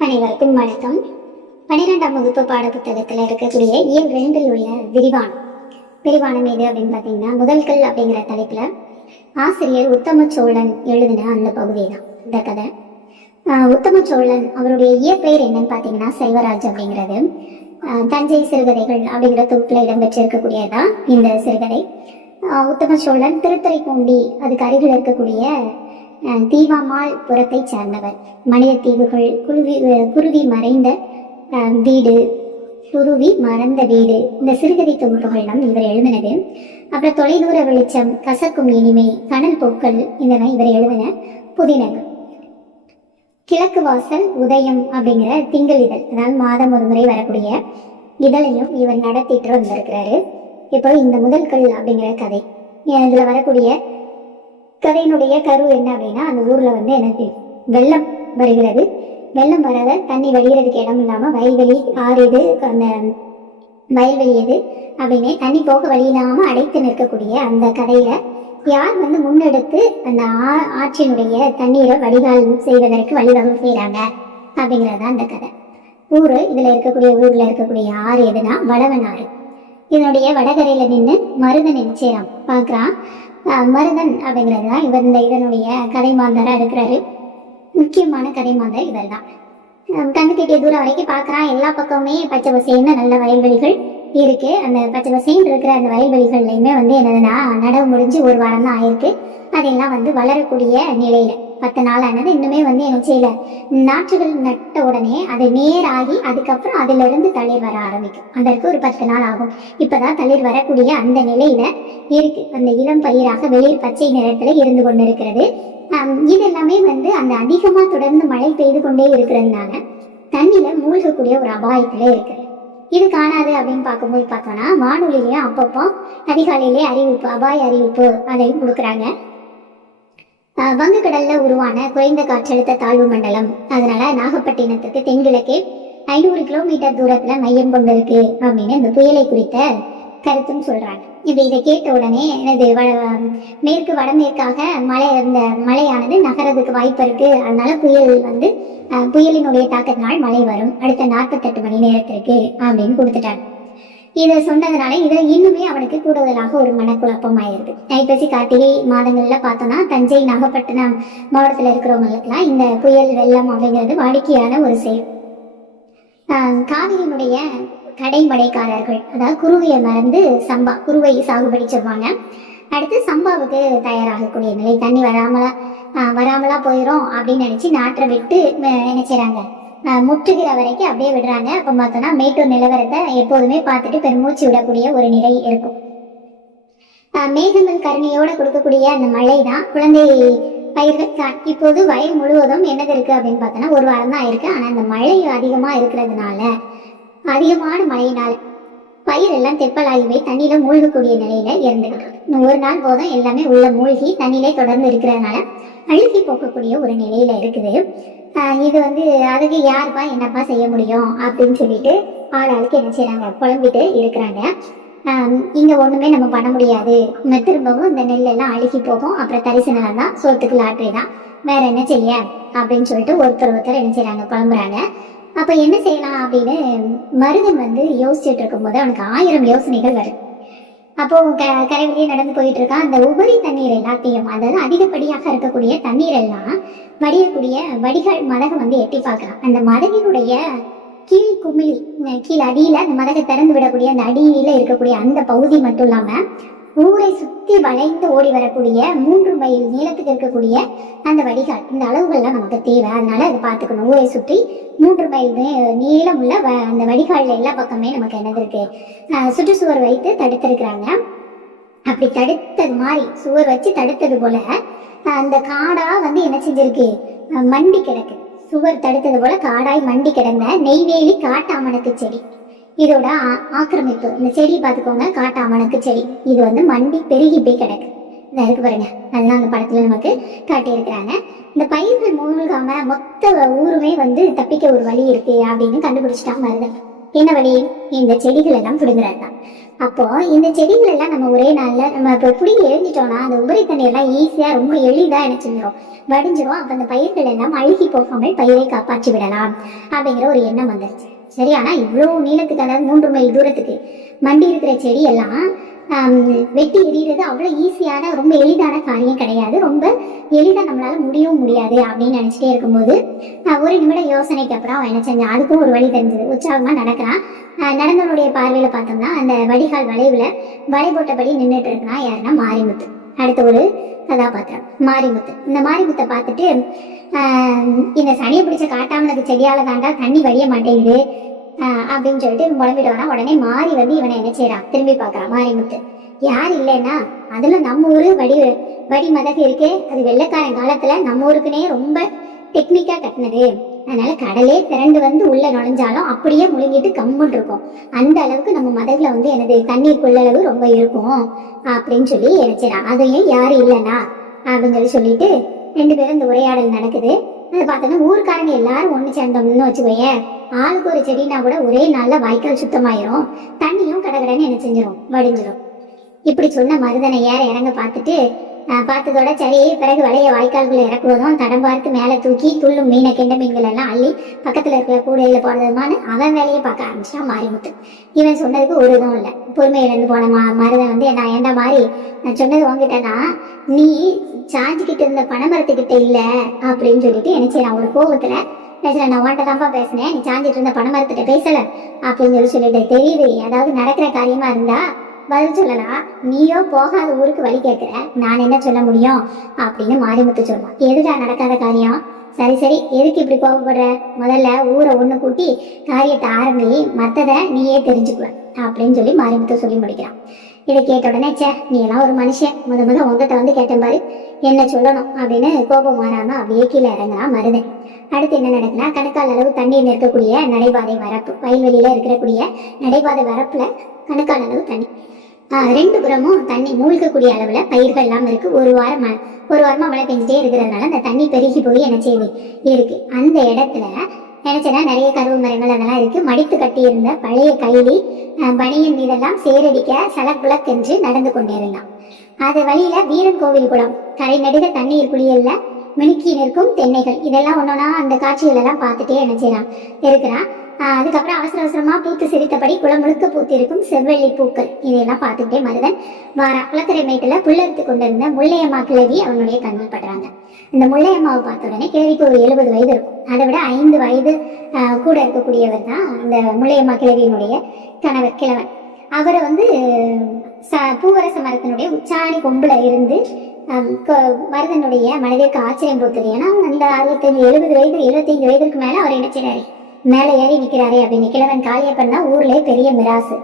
அனைவருக்கும் வணக்கம். பன்னிரெண்டாம் வகுப்பு பாடப்புத்தகத்தில் இருக்கக்கூடிய இயல் ரெண்டில் உள்ள விரிவானம் விரிவானம் எது அப்படின்னு பார்த்தீங்கன்னா முதல்கள் அப்படிங்கிற தலைப்பில் ஆசிரியர் உத்தம சோழன் எழுதின அந்த பகுதி தான் இந்த கதை. உத்தம சோழன் அவருடைய இயற்பெயர் என்னன்னு பார்த்தீங்கன்னா செல்வராஜ் அப்படிங்கிறது. தஞ்சை சிறுகதைகள் அப்படிங்கிற தொகுப்பில் இடம்பெற்றிருக்கக்கூடியதான் இந்த சிறுகதை. உத்தம சோழன் திருத்துறைப்பூண்டி அதுக்கு அருகில் இருக்கக்கூடிய தீவாமால் புறத்தை சார்ந்தவர். மனித தீவுகள் குருவி குருவி மறைந்த வீடு குருவி மறந்த வீடு. இந்த சிறுகதை தொகுப்புகள்லாம் இவர் எழுதினது. அப்புறம் தொலைதூர வெளிச்சம் கசக்கும் இனிமை கணல் பூக்கள் இதெல்லாம் இவர் எழுதின புதினங்கள் கிழக்கு வாசல் உதயம் அப்படிங்கிற திங்கள் இதழ். அதாவது மாதம் ஒரு முறை வரக்கூடிய இதழையும் இவர் நடத்திட்டு வந்திருக்கிறாரு. இப்போ இந்த முதல் கல் அப்படிங்கிற கதை. இதில் வரக்கூடிய கதையினுடைய கரு என்ன அப்படின்னா அந்த ஊர்ல வந்து எனக்கு வெள்ளம் வருகிறது. வெள்ளம் வராத தண்ணி வடிகிறதுக்கு இடம் இல்லாம வயல்வெளி ஆறு இது அந்த வயல்வெளி எது அப்படின்னு தண்ணி போக வழி இல்லாம அடைத்து நிற்கக்கூடிய அந்த கதையில யார் வந்து முன்னெடுத்து அந்த ஆ- ஆற்றினுடைய தண்ணீரை வடிகால் செய்வதற்கு வழிவகை செய்யறாங்க அப்படிங்கிறது தான் அந்த கதை. ஊரு இதுல இருக்கக்கூடிய ஊர்ல இருக்கக்கூடிய ஆறு எதுனா வடவன் ஆறு இதனுடைய வடகரையில நின்று மருதன் நிச்சயம் செய்யறான் மருதன் அப்படிங்கிறது தான். இவர் இந்த இதனுடைய கதை மாந்தரா இருக்கிறாரு முக்கியமான கதை மாந்தர் இவர் தான். கண்ணு கெட்டிய தூரம் வரைக்கும் பார்க்கறான். எல்லா பக்கமுமே பச்சை பசேன்னு நல்ல வயல்வெளிகள் இருக்கு. அந்த பச்சை பசேன்னு இருக்கிற அந்த வயல்வெளிகள்லையுமே வந்து என்னதுன்னா நடவு முடிஞ்சு ஒரு வாரம் தான் ஆயிருக்கு. அதெல்லாம் வந்து வளரக்கூடிய நிலையில பத்து நாள் ஆனது. இன்னுமே வந்து என்ன செய்யல நாற்றுகள் நட்ட உடனே அது நேராகி அதுக்கப்புறம் அதுல இருந்து தளிர் வர ஆரம்பிக்கும். அதற்கு ஒரு பத்து நாள் ஆகும். இப்பதான் தளிர் வரக்கூடிய அந்த நிலையில இருக்கு. அந்த இளம் பயிராக வெளிர் பச்சை நிறத்துல இருந்து கொண்டிருக்கிறது. இது எல்லாமே வந்து அந்த அதிகமா தொடர்ந்து மழை பெய்து கொண்டே இருக்கிறதுனால தண்ணியில மூழ்கக்கூடிய ஒரு அபாயத்துல இருக்கு. இது காணாது அப்படின்னு பார்க்கும்போது பார்த்தோம்னா வானொலியிலையும் அப்பப்போ அதிகாலையிலே அறிவிப்பு அபாய அறிவிப்பு அதையும் கொடுக்குறாங்க. வங்கக்கடல்ல உருவான குறைந்த காற்றழுத்த தாழ்வு மண்டலம். அதனால நாகப்பட்டினத்துக்கு தென்கிழக்கே ஐநூறு கிலோமீட்டர் தூரத்துல மையம் கொண்டிருக்கு அப்படின்னு இந்த புயலை குறித்த கருத்தும் சொல்றாங்க. இப்ப இதை கேட்ட உடனே எனது மேற்கு வடமேற்காக மழை இந்த மழையானது நகரதுக்கு வாய்ப்பு இருக்கு. அதனால புயல் வந்து புயலினுடைய தாக்கத்தினால் மழை வரும். அடுத்த நாற்பத்தெட்டு மணி நேரத்திற்கு அப்படின்னு கொடுத்துட்டாங்க. இதை சொன்னதுனால இதுல இன்னுமே அவனுக்கு கூடுதலாக ஒரு மனக்குழப்பம் ஆயிருது ஐப்பசி கார்த்திகை மாதங்கள்ல பார்த்தோம்னா தஞ்சை நாகப்பட்டினம் மாவட்டத்தில் இருக்கிறவங்களுக்குலாம் இந்த புயல் வெள்ளம் அப்படிங்கிறது வாடிக்கையான ஒரு செயல். ஆஹ் காவிரியினுடைய கடைமடைக்காரர்கள் அதாவது குருவியை மறந்து சம்பா குருவை சாகுபடி சொல்லுவாங்க அடுத்து சம்பாவுக்கு தயாராகக்கூடிய நிலை தண்ணி வராமலா ஆஹ் வராமலா போயிடும் அப்படின்னு நினச்சி நாற்றை விட்டு அஹ் என்ன முற்றுகிற வரைக்கும் அப்படியே விடுறாங்க. அப்போ பார்த்தோன்னா மேட்டூர் நிலவரத்தை எப்போதுமே பார்த்துட்டு பெருமூச்சு விடக்கூடிய ஒரு நிலை இருக்கும். மேகங்கள் கருணையோட கொடுக்கக்கூடிய அந்த மழை தான் குழந்தை பயிர்கள் தான் இப்போது வயல் முழுவதும் என்னது இருக்கு அப்படின்னு பார்த்தோன்னா ஒரு வாரம் தான் ஆயிருக்கு ஆனால் அந்த மழை அதிகமாக இருக்கிறதுனால அதிகமான மழையினால் பயிர் எல்லாம் தெப்பலாகி தண்ணியில மூழ்கக்கூடிய நிலையில இருந்துகிட்டு ஒரு நாள் போதும் எல்லாமே உள்ள மூழ்கி தண்ணியிலே தொடர்ந்து இருக்கிறதுனால அழுகி போக்கக்கூடிய ஒரு நிலையில இருக்குது. இது வந்து அதுக்கு யாருப்பா என்னப்பா செய்ய முடியும் அப்படின்னு சொல்லிட்டு ஆள் ஆளுக்கு என்ன செய்யறாங்க புலம்பிட்டு இருக்கிறாங்க. இங்க ஒண்ணுமே நம்ம பண்ண முடியாது. திரும்பவும் இந்த நெல் எல்லாம் அழுகி போகும். அப்புறம் தரிசு நிலம் தான் சோத்துக்கு லாட்ரி தான். வேற என்ன செய்ய? அப்படின்னு சொல்லிட்டு ஒருத்தர் ஒருத்தர் என்ன செய்யறாங்க புலம்புறாங்க. அப்ப என்ன செய்யலாம் அப்படின்னு மருதன் வந்து யோசிச்சுட்டு இருக்கும்போது அவனுக்கு ஆயிரம் யோசனைகள் வருது அப்போ க கரைவழியே நடந்து போயிட்டு இருக்கான். அந்த உபரி தண்ணீர் எல்லாத்தையும் அதாவது அதிகப்படியாக இருக்கக்கூடிய தண்ணீர் எல்லாம் வடியக்கூடிய வடிகால் மதகம் வந்து எட்டி பார்க்கலாம் அந்த மதகினுடைய கீழ் குமிழி கீழ் அடியில அந்த மதகை திறந்து விடக்கூடிய அந்த அடியில இருக்கக்கூடிய அந்த பகுதி மட்டும் இல்லாம ஊரை சுத்தி வளைந்து ஓடி வரக்கூடிய மூன்று மைல் நீளத்துக்கு இருக்கக்கூடிய அந்த வடிகால் இந்த அளவுகள்லாம் நமக்கு தேவை. அதனால அதை பார்த்துக்கணும். ஊரை சுற்றி மூன்று மைல் நீ- உள்ள வ- அந்த வடிகாலில் எல்லா பக்கமே நமக்கு என்னது இருக்கு? சுற்றுச்சுவர் வைத்து தடுத்திருக்கிறாங்க. அப்படி தடுத்தது மாதிரி சுவர் வச்சு தடுத்தது போல அந்த காடா வந்து என்ன செஞ்சிருக்கு? மண்டி கிடக்கு. சுவர் தடுத்தது போல காடாய் மண்டி கிடந்த நெய்வேலி காட்டாமணக்கு செடி. இதோட ஆ- ஆக்கிரமிப்பு. இந்த செடி பார்த்துக்கோங்க. காட்டாமணக்கு செடி. இது வந்து மண்டி பெருகி போய் கிடக்கு. இந்த இருக்கு பாருங்க. அதெல்லாம் அந்த படத்துல நமக்கு காட்டியிருக்கிறாங்க. இந்த பயிர்கள் மூழ்காம மொத்த ஊருமே வந்து தப்பிக்க ஒரு வழி இருக்கு அப்படின்னு கண்டுபிடிச்சிட்டா மருதன். என்ன வழி? இந்த செடிகள் எல்லாம் பிடுங்குறது தான் அப்போ இந்த செடிகள் எல்லாம் நம்ம ஒரே நாள்ல நம்ம இப்போ பிடிங்கி எரிஞ்சிட்டோம்னா அந்த உபரி தண்ணி எல்லாம் ஈஸியா ரொம்ப எளிதா என்ன செஞ்சிடும் வடிஞ்சிரும். அப்ப அந்த பயிர்கள் எல்லாம் அழுகி போகாமல் பயிரை காப்பாற்றி விடலாம் அப்படிங்கிற ஒரு எண்ணம் வந்துருச்சு. சரி ஆனால் இவ்வளோ நீளத்துக்கு அதாவது மூன்று மைல் தூரத்துக்கு மண்டி இருக்கிற செடியெல்லாம் வெட்டி எறிகிறது அவ்வளோ ஈஸியான ரொம்ப எளிதான காரியம் கிடையாது. ரொம்ப எளிதாக நம்மளால் முடியவும் முடியாது அப்படின்னு நினச்சிட்டே இருக்கும்போது ஒரு நிமிட யோசனைக்கு அப்புறம் அவன் என்ன செஞ்சான்? அதுக்கும் ஒரு வழி தெரிஞ்சது. உற்சாகமாக நடக்கிறான். நடந்தவனுடைய பார்வையில் பார்த்தோம்னா அந்த வடிகால் வளைவில் வலை போட்டபடி நின்றுட்டு இருக்கிறான் யாருன்னா மாரிமுத்து. அடுத்த ஒரு கதாபாத்திரம் மாரிமுத்து. இந்த மாரிமுத்தை பார்த்துட்டு இந்த சனியை பிடிச்ச காட்டாமலுக்கு செடியால தாண்டா தண்ணி வழிய மாட்டேங்குது அப்படின்னு சொல்லிட்டு இவன் உடனே மாறி வந்து இவனை என்ன செய்யறான் திரும்பி பார்க்கறான் மாரிமுத்து. யார் இல்லைன்னா அதுல நம்ம ஊரு வடி வடி மதகு இருக்கே. அது வெள்ளக்காரன் காலத்துல நம்ம ஊருக்குனே ரொம்ப டெக்னிக்கா கட்டினது. அதனால கடலே திரண்டு வந்து உள்ள நுழைஞ்சாலும் அப்படியே முழுங்கிட்டு கம்முன்னு இருக்கும். அந்த அளவுக்கு நம்ம மதகுல வந்து எனது தண்ணீர் கொள்ளளவு ரொம்ப இருக்கும் அப்படின்னு சொல்லி நினைச்சிடான் அதையும் யாரும் இல்லைனா அப்படின்னு சொல்லி சொல்லிட்டு ரெண்டு பேரும் இந்த உரையாடல் நடக்குது. அதை பார்த்தோன்னா ஊருக்காரங்க எல்லாரும் ஒன்று சேர்ந்தோம்னு வச்சுக்கோயேன். ஆளுக்கு ஒரு செடினா கூட ஒரே நாள்ல வாய்க்கால் சுத்தமாயிரும். தண்ணியும் கடகடன்னு என்ன செஞ்சிடும் வடிஞ்சிடும் இப்படி சொன்ன மருதனை ஏற இறங்க பார்த்துட்டு பார்த்ததோட சரி பிறகு வலைய வாய்க்கால்குள்ள இறக்குவதும் தடம் பார்த்து மேலே தூக்கி துள்ளும் மீனை கெண்ட மீன்கள் எல்லாம் அள்ளி பக்கத்துல இருக்கிற கூடையில போடுறதுமான அவன் வேலையை பார்க்க ஆரம்பிச்சா மாரிமுத்து. இவன் சொன்னதுக்கு ஒரு இதுவும் இல்லை. பொறுமை இழந்து போன மா மருதன் வந்து நான் ஏண்டா மாறி நான் சொன்னது உங்ககிட்டனா நீ சாஞ்சிக்கிட்டு இருந்த பனைமரத்துக்கிட்ட இல்லை அப்படின்னு சொல்லிட்டு என்ன செய்யறான் ஒரு கோபத்துல பேசுறேன் நான் உன்கிட்ட தான்ப்பா பேசினேன். நீ சாஞ்சிட்டு இருந்த பணமரத்திட்ட பேசல. அப்படின்னு சொல்லி சொல்லிட்டு தெரியுது ஏதாவது நடக்கிற காரியமா இருந்தா பதில் சொல்லலாம் நீயோ போகாத ஊருக்கு வழி கேட்கிற நான் என்ன சொல்ல முடியும்? அப்படின்னு மாரிமுத்து சொல்லுவான் எதுடா நடக்காத காரியம்? சரி சரி எதுக்கு இப்படி கோபப்படுற முதல்ல ஊரை ஒன்று கூட்டி காரியத்தை ஆரம்பி மற்றதை நீயே தெரிஞ்சுக்குவ அப்படின்னு சொல்லி மாரிமுத்து சொல்லி முடிக்கிறான். இதை கேட்ட உடனே சே நீ எல்லாம் ஒரு மனுஷன். முத முத உங்ககிட்ட வந்து கேட்டேன் பாரு. என்ன சொல்லணும்? அப்படின்னு கோபம் மாறாம அப்படியே கீழே இறங்குறான் மருதன். அடுத்து என்ன நடக்குன்னா கணக்கால் அளவு தண்ணீர் நிற்கக்கூடிய நடைபாதை வரப்பு வயல்வெளியில இருக்கக்கூடிய நடைபாதை வரப்புல கணக்கால் அளவு தண்ணி. ஆஹ் ரெண்டு புறமும் தண்ணி மூழ்கக்கூடிய அளவுல பயிர்கள் எல்லாம் இருக்கு. ஒரு வாரம் ஒரு வாரமா மழை பெஞ்சிட்டே இருக்கிறதுனால அந்த தண்ணி பெருகி போய் என்ன செய்யுது இருக்கு. அந்த இடத்துல நினைச்சதா நிறைய கருவு மரங்கள் அதெல்லாம் இருக்கு. மடித்து கட்டி இருந்த பழைய கைலி ஆஹ் பனியன் மீதெல்லாம் சேரடிக்க சலப்புலக் என்று நடந்து கொண்டிருந்தான். அது வழியில வீரன் கோவில் குளம் கரை நெடுக தண்ணீர் குளியல்ல மினுக்கி நிற்கும் தென்னைகள் இதெல்லாம் ஒன்னொன்னா அந்த காட்சிகள் எல்லாம் பார்த்துட்டே என்ன இருக்கிறான். அதுக்கப்புறம் அவசர அவசரமாக பூத்து சிரித்தபடி குளம் முழுக்க பூத்திருக்கும் செவ்வெள்ளி பூக்கள். இதையெல்லாம் பார்த்துக்கிட்டே மருதன் வாரா குளக்கரை மேட்டில் புல்லறுத்து கொண்டிருந்த முல்லையம்மா கிழவி அவனுடைய கண்ணில் படுறாங்க. இந்த முல்லையம்மாவை பார்த்த உடனே கிழவிக்கு ஒரு எழுபது வயது இருக்கும். அதை விட ஐந்து வயது கூட இருக்கக்கூடியவர் தான் அந்த முல்லையம்மா கிழவியினுடைய கணவர் கிழவன். அவரை வந்து ச பூவரச மரத்தினுடைய உச்சாணி கொம்புல இருந்து மருதனுடைய மனதிற்கு ஆச்சரியம் போத்துது. ஏன்னா அந்த அறுபத்தஞ்சு எழுபது வயது எழுபத்தைந்து வயதுக்கு மேலே அவர் என்ன செய்றாரு மேலே ஏறி நிற்கிறாரே அப்படின்னு. கிழவன் காளியப்பன் தான் ஊர்லயே பெரிய மிராசு.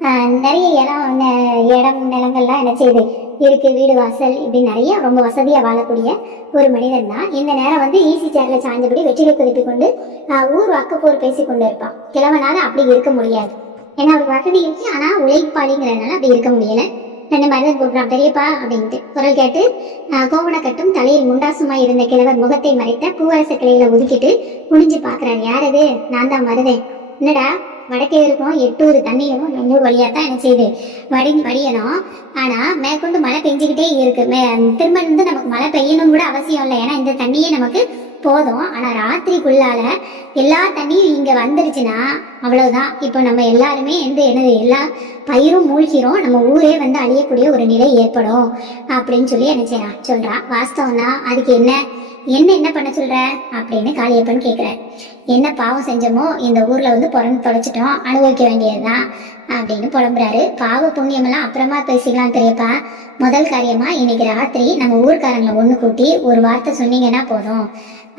ஆஹ், நிறைய இடம் இடம் நிலங்கள்லாம் என்ன செய்யுது இருக்கு வீடு வாசல் இப்படி நிறைய ரொம்ப வசதியா வாழக்கூடிய ஒரு மனிதன் தான். இந்த நேரம் வந்து ஈசி சேர்ல சாய்ந்தபடி வெற்றிலை குதிப்பி கொண்டு ஊர் அக்கப்போர் பேசி கொண்டு இருப்பான். கிழவனால அப்படி இருக்க முடியாது. ஏன்னா அவருக்கு வசதி இருக்கு ஆனா உழைப்பாளிங்கிறதுனால அப்படி இருக்க முடியலை. ரெண்டு மனிதன் கூப்பிடுறான் பெரியப்பா அப்படின்ட்டு குரல் கேட்டு கோவணக்கட்டும் தலையில் முண்டாசுமா இருந்த கிழவர் முகத்தை மறைத்த பூவரச கிளையில ஒதுக்கிட்டு குனிஞ்சு பாக்குறாரு யார் அது? நான் தான் மருதேன். என்னடா வடக்கே இருக்கும் எட்டூறு தண்ணியும் எண்ணூறு வழியாக வழியா தான் என்ன செய்யுது வடி வடியணும். ஆனா மேற்கொண்டு மழை பெஞ்சுக்கிட்டே இருக்கு. மே திரும்ப வந்து நமக்கு மழை பெய்யணும் கூட அவசியம் இல்லை. ஏன்னா இந்த தண்ணியே நமக்கு போதும். ஆனா ராத்திரிக்குள்ளால எல்லா தண்ணியும் இங்க வந்துருச்சுன்னா அவ்வளவுதான். இப்போ நம்ம எல்லாருமே எந்த என்னது எல்லா பயிரும் மூழ்கிறோம். நம்ம ஊரே வந்து அழியக்கூடிய ஒரு நிலை ஏற்படும் அப்படின்னு சொல்லி என்ன செய்யறான் சொல்றா. வாஸ்தவம் தான் அதுக்கு என்ன என்ன என்ன பண்ண சொல்ற அப்படின்னு காளியப்பன் கேட்குறாரு என்ன பாவம் செஞ்சோமோ இந்த ஊர்ல வந்து பிறந்து தொலைச்சிட்டோம் அனுபவிக்க வேண்டியதுதான் அப்படின்னு புலம்புறாரு. பாவ புண்ணியமெல்லாம் அப்புறமா பேசிக்கலாம் தெரியப்பா. முதல் காரியமா இன்னைக்கு ராத்திரி நம்ம ஊர்க்காரங்களை ஒன்று கூட்டி ஒரு வார்த்தை சொன்னீங்கன்னா போதும்.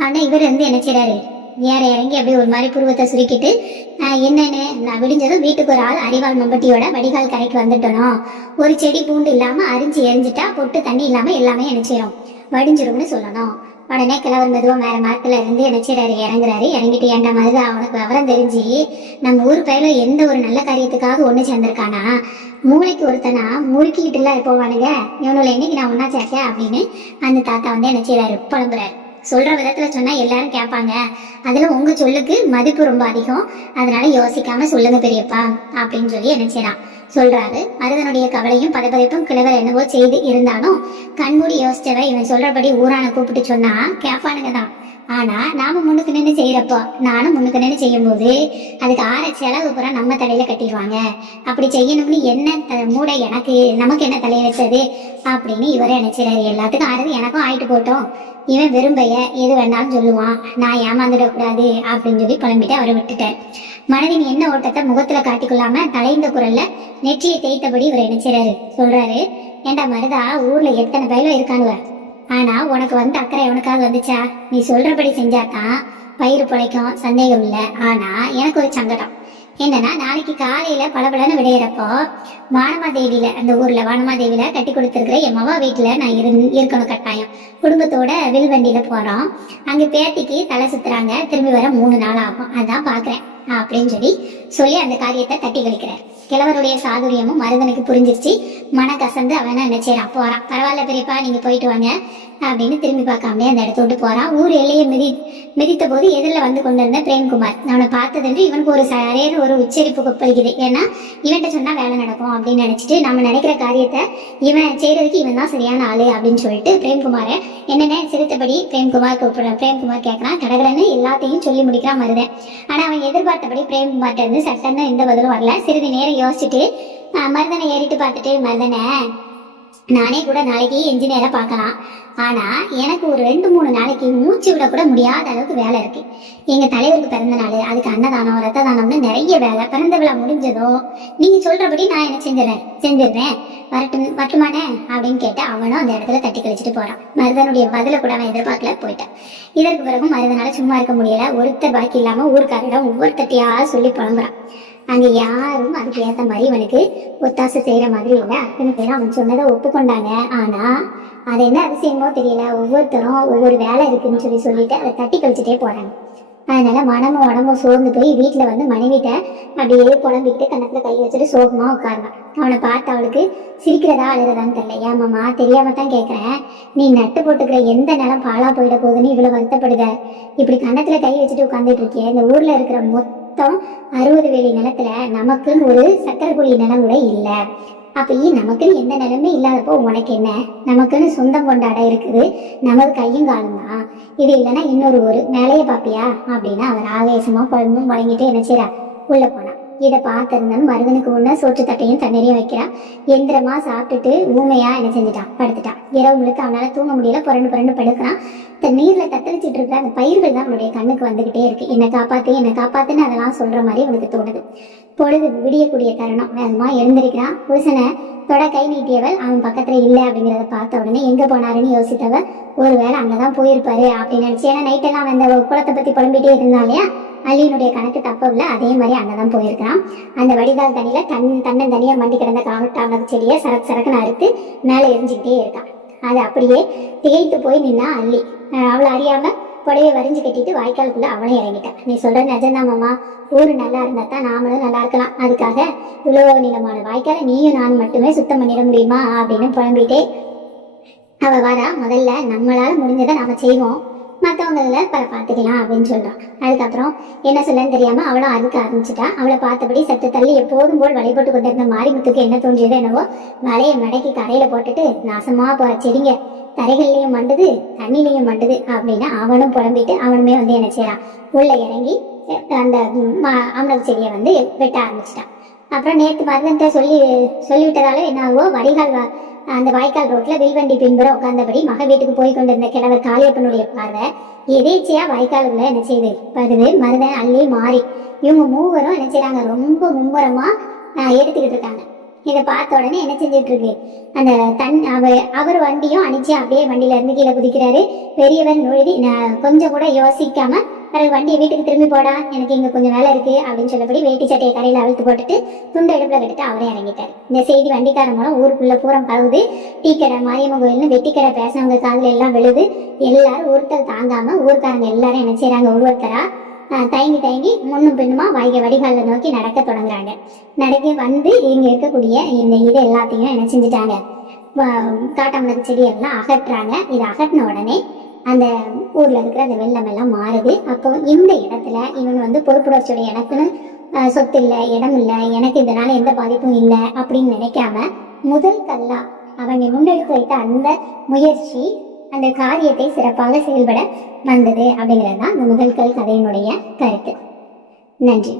ஆனால் இவர் வந்து என்ன செய்கிறாரு ஏற இறங்கி அப்படியே ஒரு மாதிரி புருவத்தை சுருக்கிட்டு ஆஹ் என்னன்னு? நான் விடிஞ்சதும் வீட்டுக்கு ஒரு ஆள் அரிவாள் மம்பட்டியோட வடிகால் கரைக்கு வந்துட்டணும் ஒரு செடி பூண்டு இல்லாம அரிஞ்சு எரிஞ்சிட்டா பொட்டு தண்ணி இல்லாம எல்லாமே என்ன வடிஞ்சிரும்னு சொல்லணும். உடனே கிழவர் மெதுவாக வேற மரத்துல இருந்து நினைச்சிடாரு இறங்குறாரு. இறங்கிட்டு ஏன்டா மருதா அவனுக்கு விவரம் தெரிஞ்சு நம்ம ஊர் பயில எந்த ஒரு நல்ல காரியத்துக்காக ஒண்ணு சேர்ந்திருக்கானா? மூளைக்கு ஒருத்தனா முறுக்கிக்கிட்டுல போவானுங்க. இவனுல என்னைக்கு நான் ஒன்னா சேர்த்தேன் அப்படின்னு அந்த தாத்தா வந்து என்ன செய்றாரு? புலம்புறாரு. சொல்ற விதத்துல சொன்னா எல்லாரும் கேட்பாங்க. அதுல உங்க சொல்லுக்கு மதிப்பு ரொம்ப அதிகம். அதனால யோசிக்காம சொல்லுங்க பெரியப்பா அப்படின்னு சொல்லி என்ன செய்றான் சொல்றாரு. மருதனுடைய கவலையும் பதப்பதைப்பும் கிழவர் என்னவோ செய்து இருந்தாலும் கண்மூடி யோசிச்சவ இவன் சொல்றபடி ஊரான கூப்பிட்டு சொன்னா கேப்பானுங்க தான் ஆனா நாம முன்னுக்கு நின்று செய்யறப்போ நானும் முன்னுக்கு நின்று செய்யும்போது அதுக்கு ஆற செலவு பூரா நம்ம தலையில கட்டிடுவாங்க. அப்படி செய்யணும்னு என்ன த- எனக்கு நமக்கு என்ன தலையை வச்சது? அப்படின்னு இவரே நினைச்சிடாரு எல்லாத்துக்கும் ஆறது எனக்கும் ஆயிட்டு போட்டோம். இவன் விரும்பைய எது வேணாலும் சொல்லுவான். நான் ஏமாந்துடக்கூடாது அப்படின்னு சொல்லி புலம்பிட்டு அவரை விட்டுட்டேன் மனதின் என்ன ஓட்டத்தை முகத்துல காட்டிக்கொள்ளாம தலைந்த குரல்ல நெற்றியை தேய்த்தபடி இவர் நினைச்சிடாரு சொல்றாரு ஏண்டா மருதா ஊர்ல எத்தனை பயிலும் இருக்கானுவ? ஆனா உனக்கு வந்து அக்கறை எவனுக்காவது வந்துச்சா? நீ சொல்றபடி செஞ்சாதான் பயிர் பிழைக்கும் சந்தேகம் இல்லை. ஆனா எனக்கு ஒரு சங்கடம். என்னன்னா நாளைக்கு காலையில பளபளன்னு விளையிறப்போ வானமாதேவியில அந்த ஊர்ல வானமாதேவியில கட்டி கொடுத்துருக்கிற என் மவா வீட்டுல நான் இரு இருக்கணும் கட்டாயம். குடும்பத்தோட வில் வண்டியில போறோம். அங்க பேத்திக்கு தலை சுத்துறாங்க. திரும்பி வர மூணு நாள் ஆகும். அதான் பாக்குறேன். அப்படின்னு சொல்லி சொல்லி அந்த காரியத்தை தட்டி கழிக்கிறேன் கிழவருடைய சாதுரியமும் மருதனுக்கு புரிஞ்சிருச்சு. மன கசந்து அவனை என்ன செய்யறான் போறான் பரவாயில்ல பெரியப்பா நீங்க போயிட்டு வாங்க. அப்படின்னு திரும்பி பார்க்காமலே அந்த இடத்த விட்டு போறான். ஊர் எல்லையை மிதி மிதித்த போது எதிரில் வந்து கொண்டிருந்த பிரேம்குமார். அவனை பார்த்ததென்று இவனுக்கு ஒரு சரேன்னு ஒரு உச்சரிப்பு கொப்பளிக்குது. ஏன்னா இவன்கிட்ட சொன்னா வேலை நடக்கும் அப்படின்னு நினைச்சிட்டு நம்ம நினைக்கிற காரியத்தை இவன் செய்யறதுக்கு இவன் தான் சரியான ஆளு அப்படின்னு சொல்லிட்டு பிரேம்குமாரை என்னென்ன சிரித்தபடி பிரேம்குமார் கூப்பிடுறான். பிரேம்குமார் கேட்கறான் கடகடன்னு எல்லாத்தையும் சொல்லி முடிக்கிறான் மருதன். ஆனா அவன் எதிர்பார்த்தபடி பிரேம்குமார்ட்ட இருந்து சட்டன்னு எந்த பதிலும் வரல. சிறிது நேரம் யோசிச்சுட்டு மருதனை ஏறிட்டு பார்த்துட்டு மருதனை நானே கூட நாளைக்கு இன்ஜினியரை பார்க்கலாம். ஆனா எனக்கு ஒரு ரெண்டு மூணு நாளைக்கு மூச்சு விட கூட முடியாத அளவுக்கு வேலை இருக்கு. எங்க தலைவருக்கு பிறந்த நாள் அதுக்கு அன்னதானம் ரத்த தானம்னு நிறைய வேலை பிறந்த விழா முடிஞ்சதோ நீங்க சொல்றபடி நான் என்ன செஞ்சிடறேன்? செஞ்சிருவேன் வரட்டும் வரட்டுமானே அப்படின்னு கேட்டு அவனும் அந்த இடத்துல தட்டி கழிச்சிட்டு போறான். மருதனுடைய பதில கூட அவன் எதிர்பார்க்கல போயிட்டான். இதற்கு பிறகு மருதனால சும்மா இருக்க முடியல. ஒருத்தர் பாக்கி இல்லாம ஊருக்காரிடம் ஒவ்வொருத்தட்டியா சொல்லி புலம்புறான். அங்க யாரும் அதுக்கு ஏத்த மாதிரி இவனுக்கு ஒத்தாசை செய்யற மாதிரி இல்லை. அத்தனை பேரும் அவன் சொன்னதை ஒப்புக்கொண்டாங்க. ஆனா அது என்ன அதிசயமோ தெரியல. ஒவ்வொருத்தரும் ஒவ்வொரு வேலை இருக்குன்னு சொல்லி சொல்லிட்டு அதை தட்டி கழிச்சுட்டே போறாங்க. அதனால மனமும் உடம்பும் சோர்ந்து போய் வீட்டுல வந்து மனைவிட்ட அப்படியே புலம்பிட்டு கண்ணத்துல கை வச்சுட்டு சோகமா உட்காருவான் அவனை பார்த்து அவளுக்கு சிரிக்கிறதா அழுகிறதான்னு தெரியல. ஏமாமா தெரியாம தான் கேட்குறேன் நீ நட்டு போட்டுக்கிற எந்த நிலம் பாழா போயிட போகுதுன்னு இவ்வளோ வருத்தப்படுத? இப்படி கண்ணத்துல கை வச்சுட்டு உட்காந்துட்டு இருக்கிய. இந்த ஊர்ல இருக்கிற மொத்தம் அறுபது வேலி நிலத்துல நமக்குன்னு ஒரு சக்கரை நிலம் கூட இல்லை. அப்ப ஏன் நமக்குன்னு எந்த நிலமே இல்லாதப்போ உனக்கு என்ன? நமக்குன்னு சொந்தம் கொண்டாட இருக்குது. நமது கையும் காலும் தான். இது இல்லைன்னா இன்னொரு ஒரு மேலேயே பாப்பியா அப்படின்னு அவர் ஆவேசமா குழம்பும் வழங்கிட்டு என்ன செய்யறா உள்ள போனா. இதை பார்த்திருந்தன். மருதனுக்கு முன்னே சோற்று தட்டையும் தண்ணீரையும் வைக்கிறான். எந்திரமா சாப்பிட்டுட்டு ஊமையா என்ன செஞ்சுட்டான்? படுத்துட்டான். இரவு முழுக்க அவனால தூங்க முடியல. புரண்டு புரண்டு படுக்கிறான். இந்த நீர்ல தத்தளிச்சிட்டு இருக்கிற அந்த பயிர்கள் தான் அவனுடைய கண்ணுக்கு வந்துகிட்டே இருக்கு. என்னை காப்பாத்து என்னை காப்பாத்துன்னு அதெல்லாம் சொல்ற மாதிரி அவனுக்கு தோணுது. பொழுது விடியக்கூடிய தருணம். வேகமா எழுந்திருக்கிறான். புருஷனை தொட கை நீட்டியவள் அவன் பக்கத்துல இல்லை அப்படிங்கிறத பார்த்த உடனே எங்க போனாருன்னு யோசித்தவ ஒருவேளை அங்கதான் போயிருப்பாரு அப்படின்னு நினைச்சு. ஏன்னா நைட்டெல்லாம் அந்த குளத்தை பத்தி புலம்பிட்டே இருந்தான் இல்லையா? அள்ளியினுடைய கணக்கு தப்பவில்ல. அதே மாதிரி அங்கதான் போயிருக்கிறான். அந்த வடிகால் தண்ணியில தன் தன்னன் தனியா மண்டி கிடந்த காமட்டாம செடியை சரக்கு சரக்குன்னு அறுத்து மேலே எரிஞ்சுக்கிட்டே இருக்கான். அது அப்படியே திகைத்து போய் நின்னா அள்ளி. அவளை அறியாம புடவைய வரிஞ்சு கட்டிட்டு வாய்க்காலுக்குள்ள அவளும் இறங்கிட்டான் நீ சொல்ற நிஜம்தான் மாமா. ஊர் நல்லா இருந்தா தான் நாமளும் நல்லா இருக்கலாம். அதுக்காக இவ்வளவு நீளமான வாய்க்காலை நீயும் நான் மட்டுமே சுத்தம் பண்ணிட முடியுமா அப்படின்னு புலம்பிட்டே அவ வரா. முதல்ல நம்மளால முடிஞ்சதை நாம செய்வோம். மற்றவங்கள பல பார்த்துக்கலாம் அப்படின்னு சொல்கிறான் அதுக்கப்புறம் என்ன சொல்லன்னு தெரியாமல் அவளும் அழுக்க ஆரம்பிச்சிட்டா. அவளை பார்த்தபடி சற்று தள்ளி எப்போதும் போல் வழிபட்டு கொண்டிருந்த மாரிமுத்துக்கு என்ன தோன்றியதோ என்னவோ வலையை மடக்கி கரையில் போட்டுட்டு நாசமாக போகிற செடிங்க. தரைகள்லையும் மண்டுது தண்ணிலையும் மண்டுது அப்படின்னு அவனும் புலம்பிட்டு அவனுமே வந்து என்ன செய்கிறான் உள்ளே இறங்கி அந்த அமலர் செடியை வந்து வெட்ட ஆரம்பிச்சிட்டான் அப்புறம் நேற்று மருதன்ட்ட சொல்லி சொல்லிவிட்டதால என்னாவோ வடிகால் அந்த வாய்க்கால் ரோட்ல வில்வண்டி பின்புற உட்கார்ந்தபடி மக வீட்டுக்கு போய் கொண்டிருந்த கிழவர் காளியப்பனுடைய பார்வை எதேச்சியா வாய்க்காலுக்குள்ள என்ன செய்யுது பருது மருதன் அள்ளி மாறி. இவங்க மூவரும் என்ன செய்யறாங்க ரொம்ப மும்முரமா எடுத்துக்கிட்டு இருக்காங்க. இதை பார்த்த உடனே என்ன செஞ்சுட்டு இருக்கு? அந்த தன் அவர் அவர் வண்டியும் அணிச்சு அப்படியே வண்டியில இருந்து கீழே குதிக்கிறாரு. பெரியவன் நுழுதி நான் கொஞ்சம் கூட யோசிக்காம பிறகு வண்டியை வீட்டுக்கு திரும்பி போடா எனக்கு இங்க கொஞ்சம் வேலை இருக்கு அப்படின்னு சொல்லபடி வேட்டி சட்டையை கரையில அவிழ்த்து போட்டுட்டு துண்டை இடுப்புல கட்டிட்டு அவரே இறங்கிட்டார். இந்த செய்தி வண்டிக்காரன் மூலம் ஊருக்குள்ள பூரம் பரவுது. டீ கடை மாரியம்மன் கோயில்னு வெட்டி கடை பேசினவங்க காதுல எல்லாம் விழுது. எல்லாரும் ஒருத்தர் தாங்காம ஊர்க்காரங்க எல்லாரும் என்ன செய்கிறாங்க ஒவ்வொருத்தரா தயங்கி தயங்கி முன்னும் பின்னுமா வைக வடிகாலில் நோக்கி நடக்க தொடங்குறாங்க. நடக்க வந்து இங்க இருக்கக்கூடிய இந்த இது எல்லாத்தையும் என்ன செஞ்சுட்டாங்க? வ- செடியெல்லாம் செடி எல்லாம் அகற்றுறாங்க இதை அகற்றின உடனே அந்த ஊரில் இருக்கிற அந்த வெள்ளம் எல்லாம் மாறுது. அப்போ இந்த இடத்துல இவன் வந்து பொறுப்புணர்ச்சியோட எனக்குன்னு சொத்து இல்லை இடம் இல்லை எனக்கு இதனால எந்த பாதிப்பும் இல்லை அப்படின்னு நினைக்காம முதல் கல்லா அவங்க முன்னெடுத்து வைத்த அந்த முயற்சி அந்த காரியத்தை சிறப்பாக செயல்பட வந்தது அப்படிங்கிறது தான் அந்த முதல் கல் கதையினுடைய கருத்து. நன்றி.